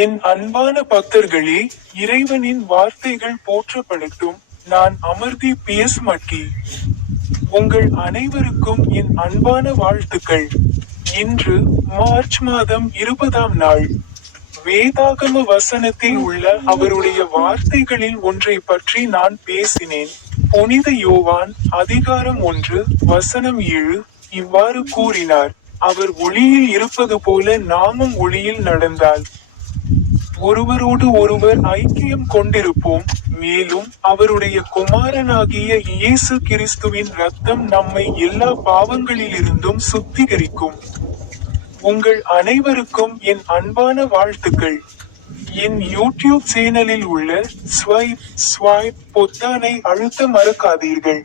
என் அன்பான பக்தர்களே, இறைவனின் வார்த்தைகள் போற்றப்படட்டும். நான் அமர்தி பியஸ் மட்கி. உங்கள் அனைவருக்கும் என் அன்பான வாழ்த்துக்கள். இன்று மார்ச் மாதம் 20ஆம் நாள். வேதாகம வசனத்தில் உள்ள அவருடைய வார்த்தைகளில் ஒன்றை பற்றி நான் பேசினேன். புனித யோவான் அதிகாரம் 1 வசனம் 7 இவ்வாறு கூறினார்: அவர் ஒளியில் இருப்பது போல நாமும் ஒளியில் நடந்தால் ஒருவரோடு ஒருவர் ஐக்கியம் கொண்டிருப்போம். மேலும் அவருடைய குமாரனாகிய இயேசு கிறிஸ்துவின் இரத்தம் நம்மை எல்லா பாவங்களிலிருந்தும் சுத்திகரிக்கும். உங்கள் அனைவருக்கும் என் அன்பான வாழ்த்துக்கள். என் யூடியூப் சேனலில் உள்ள ஸ்வைப் பொத்தானை அழுத்த மறக்காதீர்கள்.